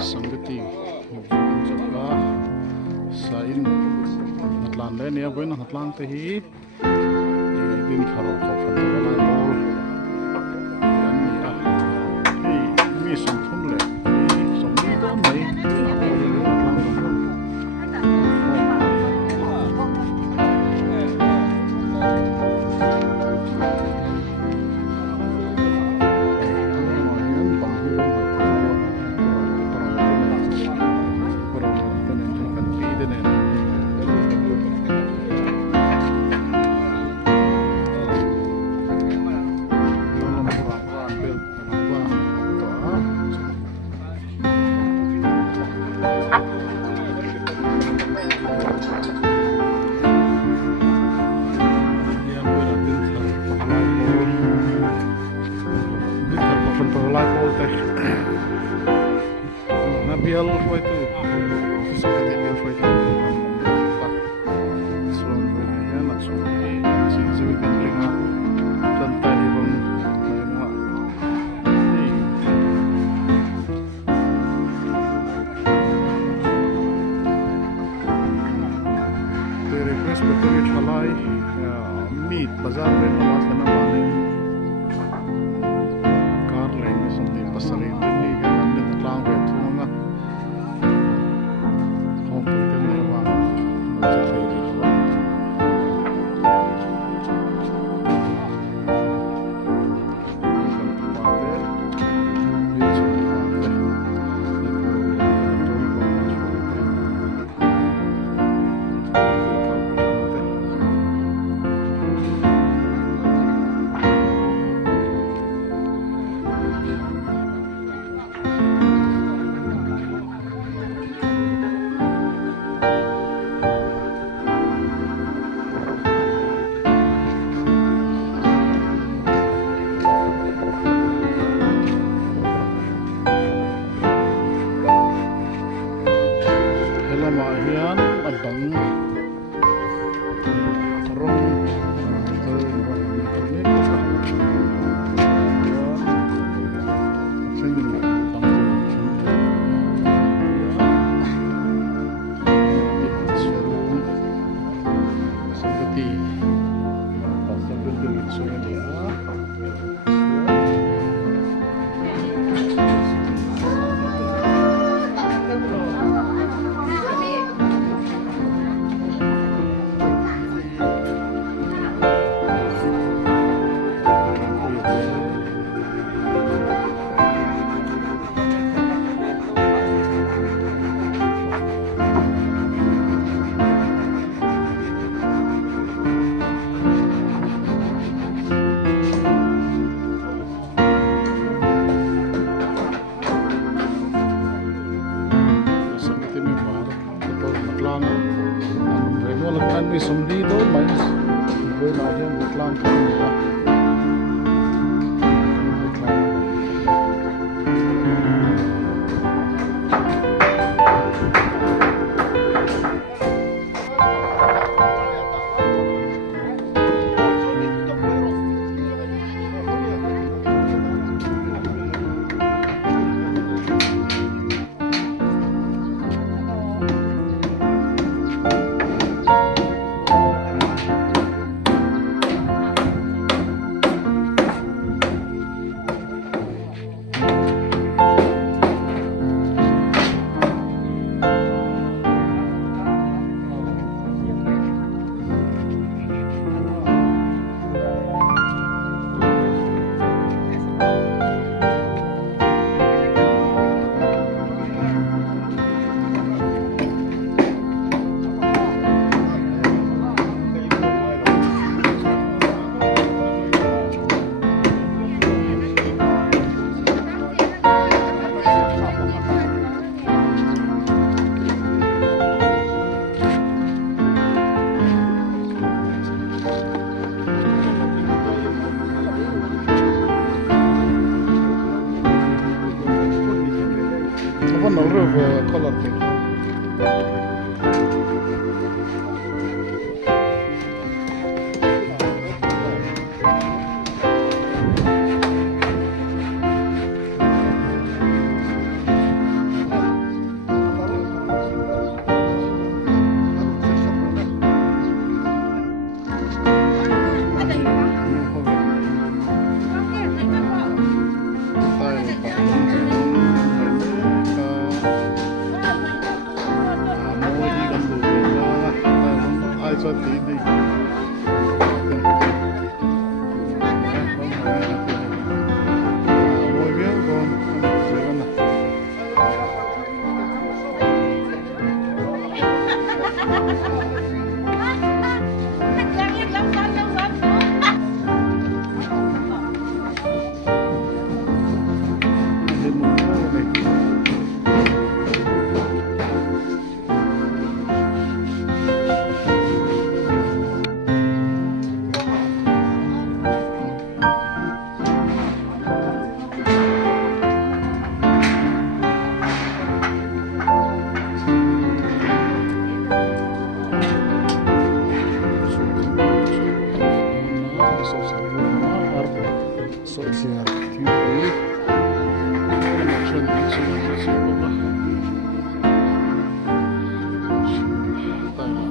संगति जगह साइन हतलान ले ने बोइन हतलान ते ही दिन खरो को फंदला बोल यानी मी संथुम ले संगी तो नहीं biar foi tu seperti biar foi tu sebenarnya langsung sih kan lima tentang bang request betul halai meet bazar में नमाज करना पाने कार लेंगे समझे pasal ini kan ada terang betul nggak mahian abang rong may sumlido mas gue aja mutlang نروح color so siar thi thấy nó chân chân nó sẽ có ba tại là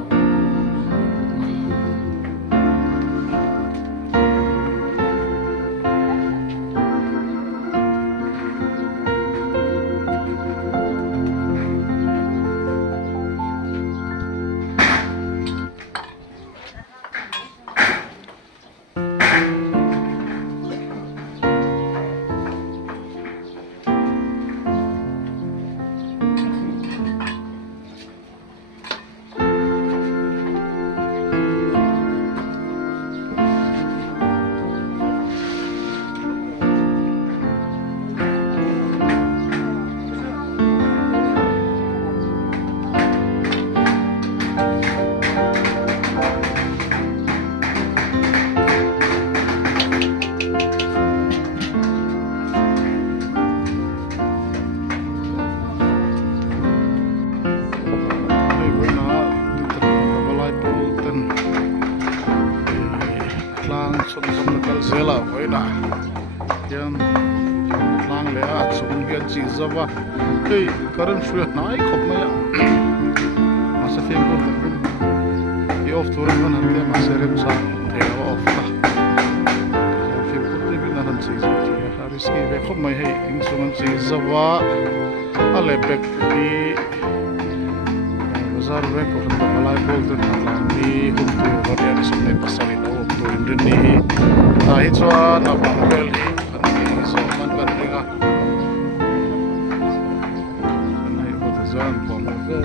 zela vậy nè, hiện lang lẽ chúng hiện chỉ ra va, hey, current free này khóc mày à, mà sẽ phim cũng được, cái off tour mình hẳn thế mà sẽ rem sang thế là off ta, phim cũng được nên hẳn chỉ ra, Harris cái về khóc mày hey, instrument chỉ ra va, ale bek đi, bazar về có phần tập lại bol tên là đi hung tu và đi xem này pasal itu tu ini. Ahit so na bangkel hi so man kan ringa anai botazan bangkel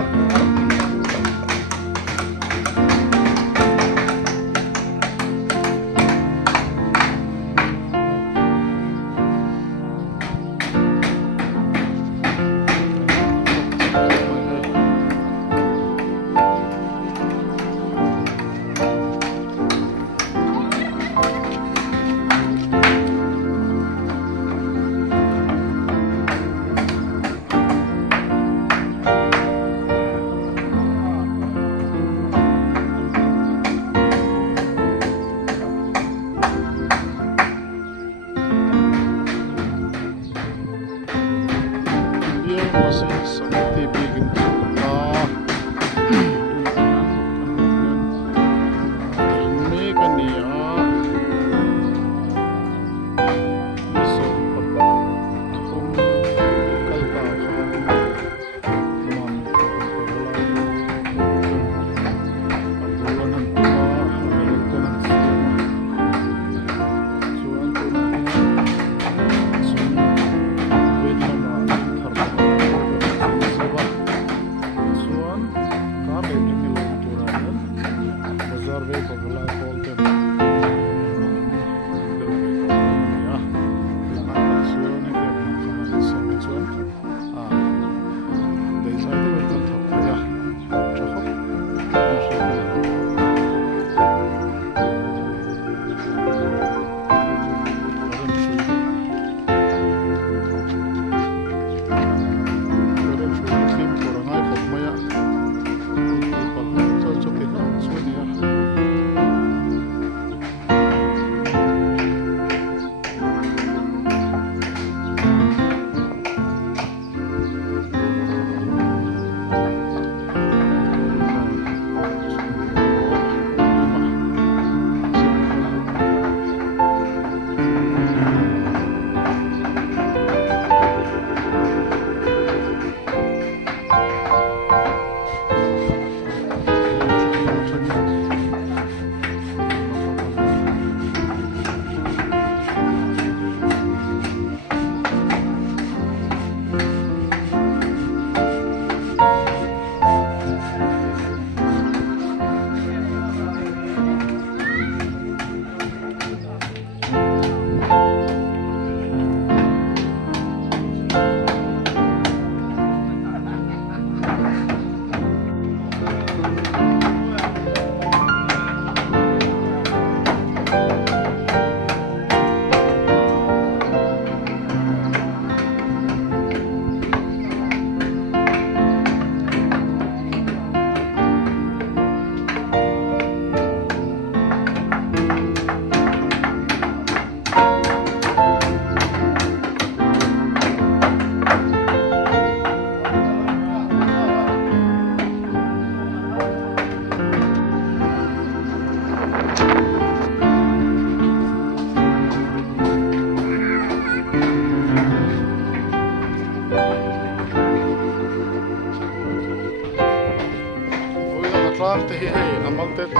ten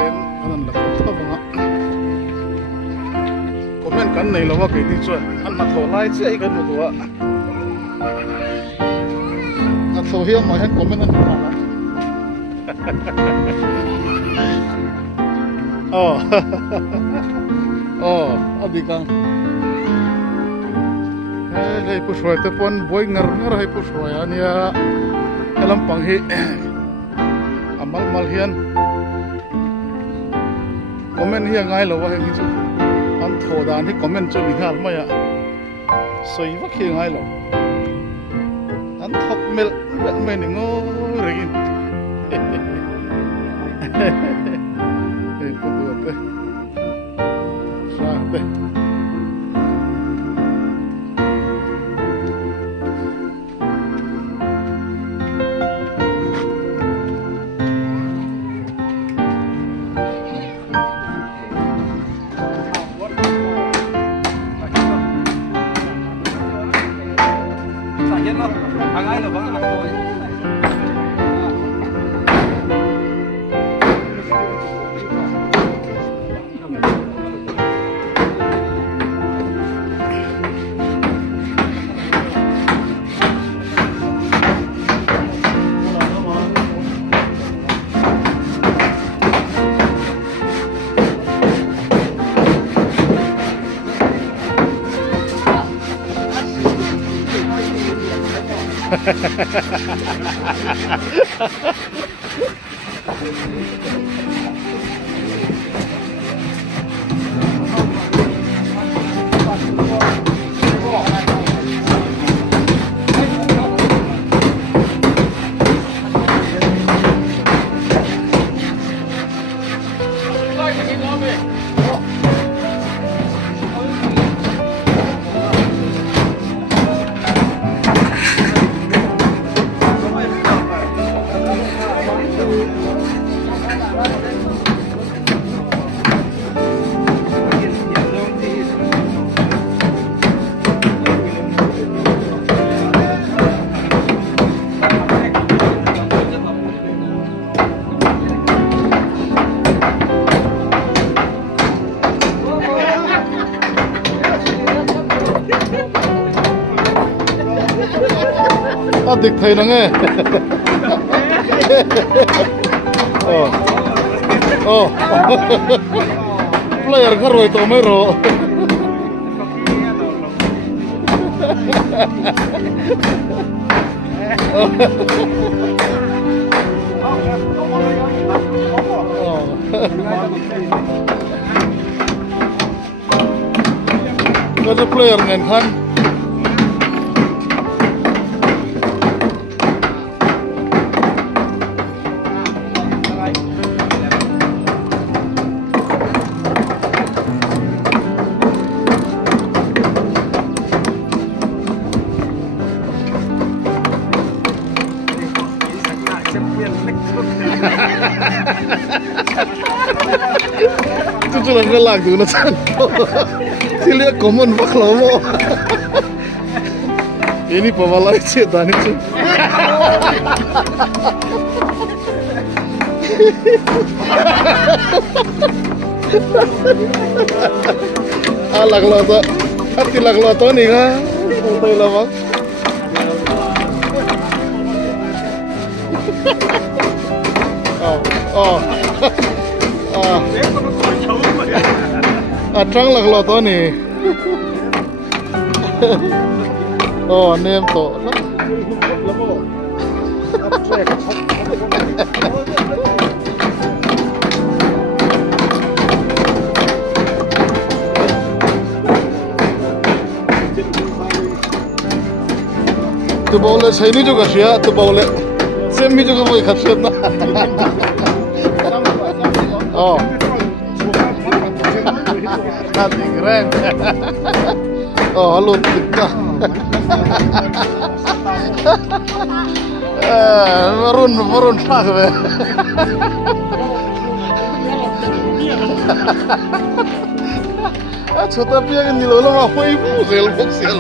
anan la ko banga comment kan nei lawa ke ti chuan an na tho lai che kan mu tua a tho hiam ma hen comment an na oh oh adikang hey pushway te pon boy ngar hey pushway ania elam panghi amal mal hian comment hi ngai lo wa hi chu an tho dan hi comment chu ningal maya soi wa khi ngai lo an thok mel men ngo regin hey putu te sa te dik thai na nge oh oh player ka roi to me ro có the player ngen khan itu lang lagu na san sila common baklava ini pawalai sih tani tu laglo to hati laglo to nih kan untuk lama oh trăng laglo to nih oh nem to tu boleh saya ini juga sih ya tu boleh semi juga boleh kapsul na oh hati keren oh halo kita marun sak be छोटा पिया के नीलो लो मा होई बु सेल